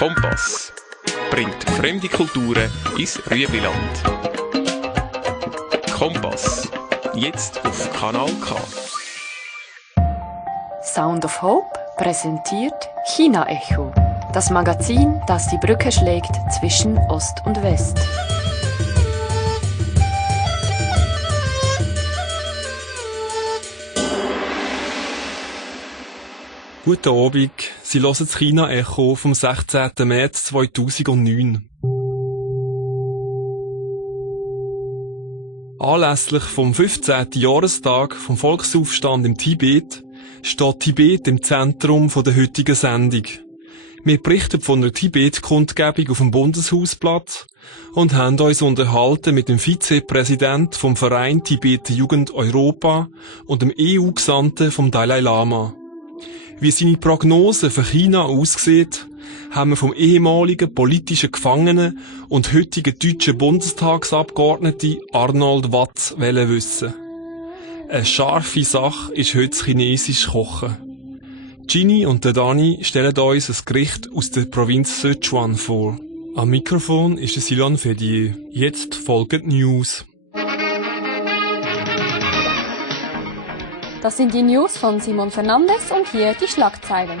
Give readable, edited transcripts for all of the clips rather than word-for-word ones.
Kompass bringt fremde Kulturen ins Rüebliland. Kompass, jetzt auf Kanal K. Sound of Hope präsentiert China Echo, das Magazin, das die Brücke schlägt zwischen Ost und West. Guten Abend, Sie hören das China Echo vom 16. März 2009. Anlässlich vom 15. Jahrestag vom Volksaufstand im Tibet steht Tibet im Zentrum der heutigen Sendung. Wir berichten von einer Tibet-Kundgebung auf dem Bundeshausplatz und haben uns unterhalten mit dem Vizepräsident vom Verein Tibet-Jugend Europa und dem EU-Gesandten vom Dalai Lama. Wie seine Prognose für China aussieht, haben wir vom ehemaligen politischen Gefangenen und heutigen deutschen Bundestagsabgeordneten Arnold Watz wissen. Eine scharfe Sache ist heute das chinesische Kochen. Ginny und der Dani stellen uns ein Gericht aus der Provinz Sichuan vor. Am Mikrofon ist der Silan Fedier. Jetzt folgen die News. Das sind die News von Simon Fernandes und hier die Schlagzeilen.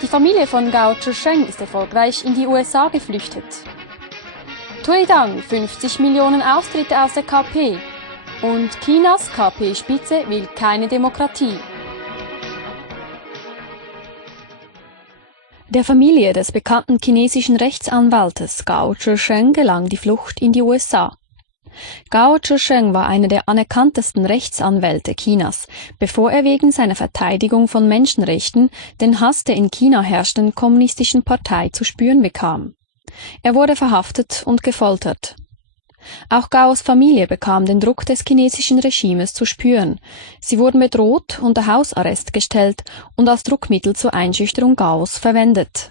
Die Familie von Gao Zhisheng ist erfolgreich in die USA geflüchtet. Tui Dang, 50 Millionen Austritte aus der KP. Und Chinas KP-Spitze will keine Demokratie. Der Familie des bekannten chinesischen Rechtsanwaltes Gao Zhisheng gelang die Flucht in die USA. Gao Zhisheng war einer der anerkanntesten Rechtsanwälte Chinas, bevor er wegen seiner Verteidigung von Menschenrechten den Hass der in China herrschenden kommunistischen Partei zu spüren bekam. Er wurde verhaftet und gefoltert. Auch Gaos Familie bekam den Druck des chinesischen Regimes zu spüren. Sie wurden bedroht, unter Hausarrest gestellt und als Druckmittel zur Einschüchterung Gaos verwendet.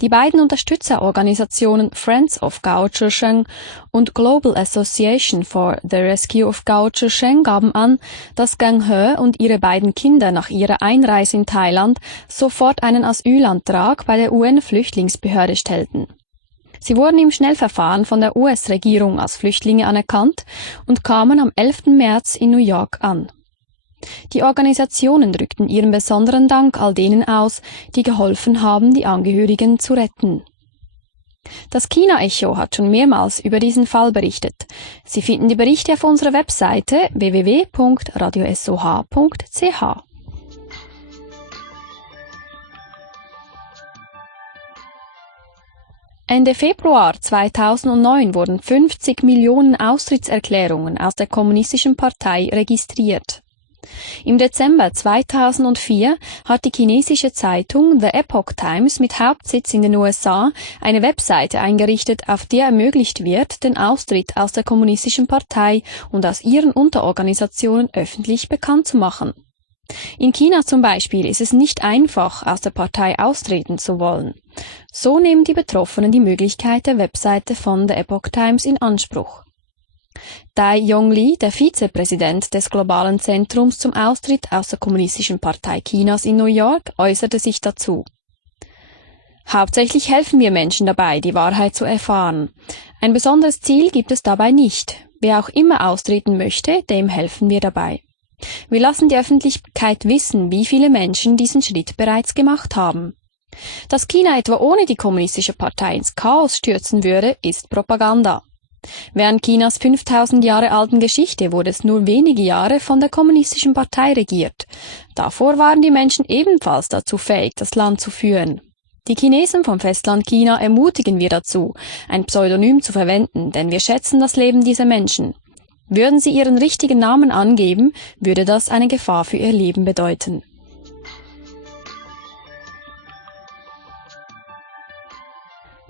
Die beiden Unterstützerorganisationen Friends of Gao Zhisheng und Global Association for the Rescue of Gao Zhisheng gaben an, dass Gang He und ihre beiden Kinder nach ihrer Einreise in Thailand sofort einen Asylantrag bei der UN-Flüchtlingsbehörde stellten. Sie wurden im Schnellverfahren von der US-Regierung als Flüchtlinge anerkannt und kamen am 11. März in New York an. Die Organisationen drückten ihren besonderen Dank all denen aus, die geholfen haben, die Angehörigen zu retten. Das China Echo hat schon mehrmals über diesen Fall berichtet. Sie finden die Berichte auf unserer Webseite www.radiosoh.ch. Ende Februar 2009 wurden 50 Millionen Austrittserklärungen aus der Kommunistischen Partei registriert. Im Dezember 2004 hat die chinesische Zeitung The Epoch Times mit Hauptsitz in den USA eine Webseite eingerichtet, auf der ermöglicht wird, den Austritt aus der Kommunistischen Partei und aus ihren Unterorganisationen öffentlich bekannt zu machen. In China zum Beispiel ist es nicht einfach, aus der Partei austreten zu wollen. So nehmen die Betroffenen die Möglichkeit der Webseite von The Epoch Times in Anspruch. Dai Yongli, der Vizepräsident des Globalen Zentrums zum Austritt aus der Kommunistischen Partei Chinas in New York, äußerte sich dazu. Hauptsächlich helfen wir Menschen dabei, die Wahrheit zu erfahren. Ein besonderes Ziel gibt es dabei nicht. Wer auch immer austreten möchte, dem helfen wir dabei. Wir lassen die Öffentlichkeit wissen, wie viele Menschen diesen Schritt bereits gemacht haben. Dass China etwa ohne die Kommunistische Partei ins Chaos stürzen würde, ist Propaganda. Während Chinas 5000 Jahre alten Geschichte wurde es nur wenige Jahre von der Kommunistischen Partei regiert. Davor waren die Menschen ebenfalls dazu fähig, das Land zu führen. Die Chinesen vom Festland China ermutigen wir dazu, ein Pseudonym zu verwenden, denn wir schätzen das Leben dieser Menschen. Würden sie ihren richtigen Namen angeben, würde das eine Gefahr für ihr Leben bedeuten.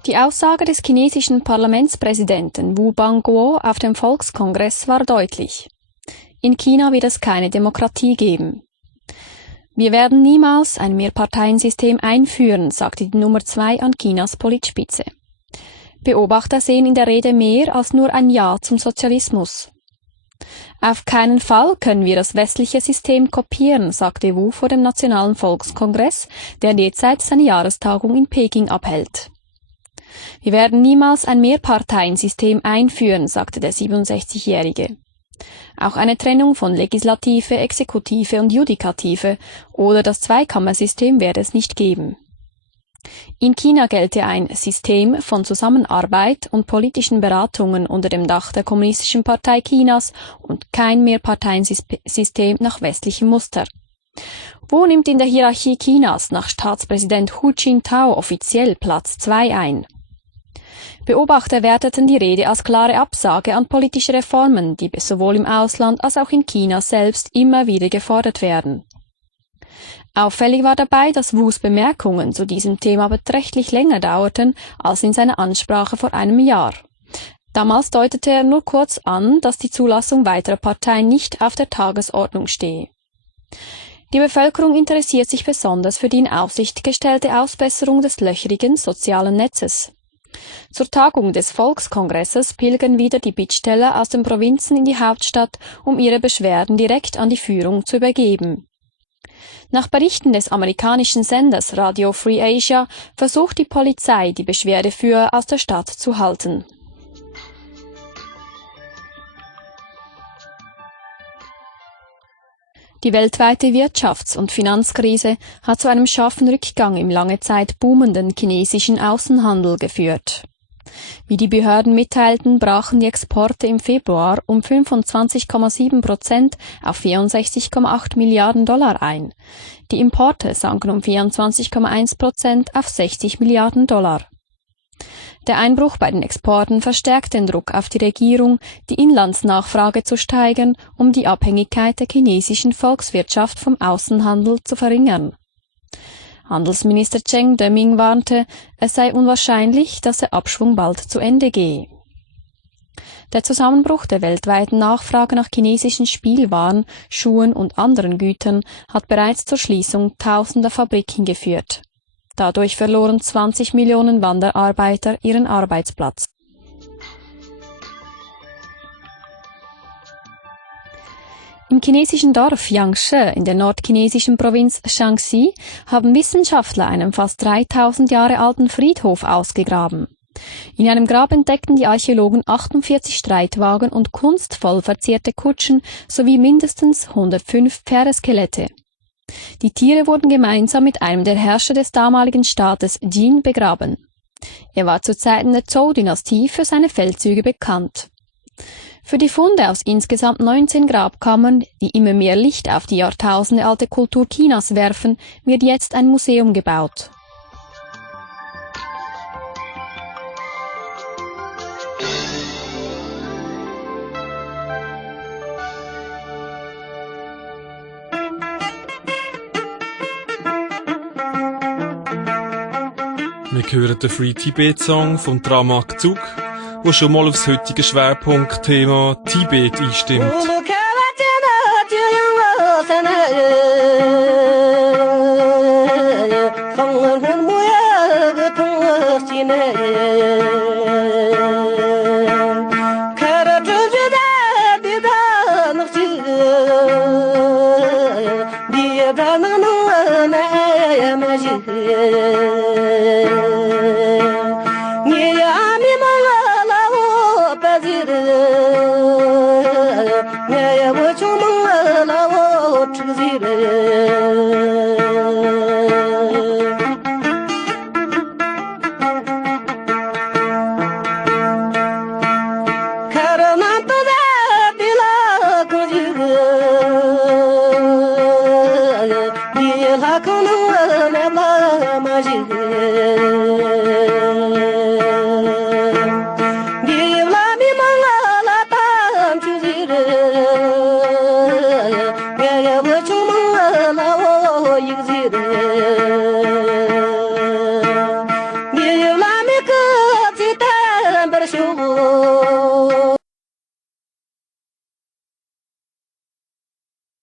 Die Aussage des chinesischen Parlamentspräsidenten Wu Bangguo auf dem Volkskongress war deutlich. In China wird es keine Demokratie geben. Wir werden niemals ein Mehrparteiensystem einführen, sagte die Nummer 2 an Chinas Politspitze. Beobachter sehen in der Rede mehr als nur ein Ja zum Sozialismus. Auf keinen Fall können wir das westliche System kopieren, sagte Wu vor dem Nationalen Volkskongress, der derzeit seine Jahrestagung in Peking abhält. Wir werden niemals ein Mehrparteiensystem einführen, sagte der 67-Jährige. Auch eine Trennung von Legislative, Exekutive und Judikative oder das Zweikammersystem werde es nicht geben. In China gelte ein System von Zusammenarbeit und politischen Beratungen unter dem Dach der Kommunistischen Partei Chinas und kein Mehrparteiensystem nach westlichem Muster. Wu nimmt in der Hierarchie Chinas nach Staatspräsident Hu Jintao offiziell Platz 2 ein. Beobachter werteten die Rede als klare Absage an politische Reformen, die sowohl im Ausland als auch in China selbst immer wieder gefordert werden. Auffällig war dabei, dass Wus Bemerkungen zu diesem Thema beträchtlich länger dauerten als in seiner Ansprache vor einem Jahr. Damals deutete er nur kurz an, dass die Zulassung weiterer Parteien nicht auf der Tagesordnung stehe. Die Bevölkerung interessiert sich besonders für die in Aussicht gestellte Ausbesserung des löchrigen sozialen Netzes. Zur Tagung des Volkskongresses pilgern wieder die Bittsteller aus den Provinzen in die Hauptstadt, um ihre Beschwerden direkt an die Führung zu übergeben. Nach Berichten des amerikanischen Senders Radio Free Asia versucht die Polizei, die Beschwerdeführer aus der Stadt zu halten. Die weltweite Wirtschafts- und Finanzkrise hat zu einem scharfen Rückgang im lange Zeit boomenden chinesischen Außenhandel geführt. Wie die Behörden mitteilten, brachen die Exporte im Februar um 25,7% auf 64,8 Milliarden Dollar ein. Die Importe sanken um 24,1% auf 60 Milliarden Dollar. Der Einbruch bei den Exporten verstärkt den Druck auf die Regierung, die Inlandsnachfrage zu steigern, um die Abhängigkeit der chinesischen Volkswirtschaft vom Außenhandel zu verringern. Handelsminister Cheng Deming warnte, es sei unwahrscheinlich, dass der Abschwung bald zu Ende gehe. Der Zusammenbruch der weltweiten Nachfrage nach chinesischen Spielwaren, Schuhen und anderen Gütern hat bereits zur Schließung tausender Fabriken geführt. Dadurch verloren 20 Millionen Wanderarbeiter ihren Arbeitsplatz. Im chinesischen Dorf Yangshe in der nordchinesischen Provinz Shanxi haben Wissenschaftler einen fast 3000 Jahre alten Friedhof ausgegraben. In einem Grab entdeckten die Archäologen 48 Streitwagen und kunstvoll verzierte Kutschen sowie mindestens 105 Pferdeskelette. Die Tiere wurden gemeinsam mit einem der Herrscher des damaligen Staates Jin begraben. Er war zu Zeiten der Zhou-Dynastie für seine Feldzüge bekannt. Für die Funde aus insgesamt 19 Grabkammern, die immer mehr Licht auf die jahrtausendealte Kultur Chinas werfen, wird jetzt ein Museum gebaut. Wir hören den Free Tibet Song von Tramak Zug, der schon mal aufs heutige Schwerpunktthema Tibet einstimmt.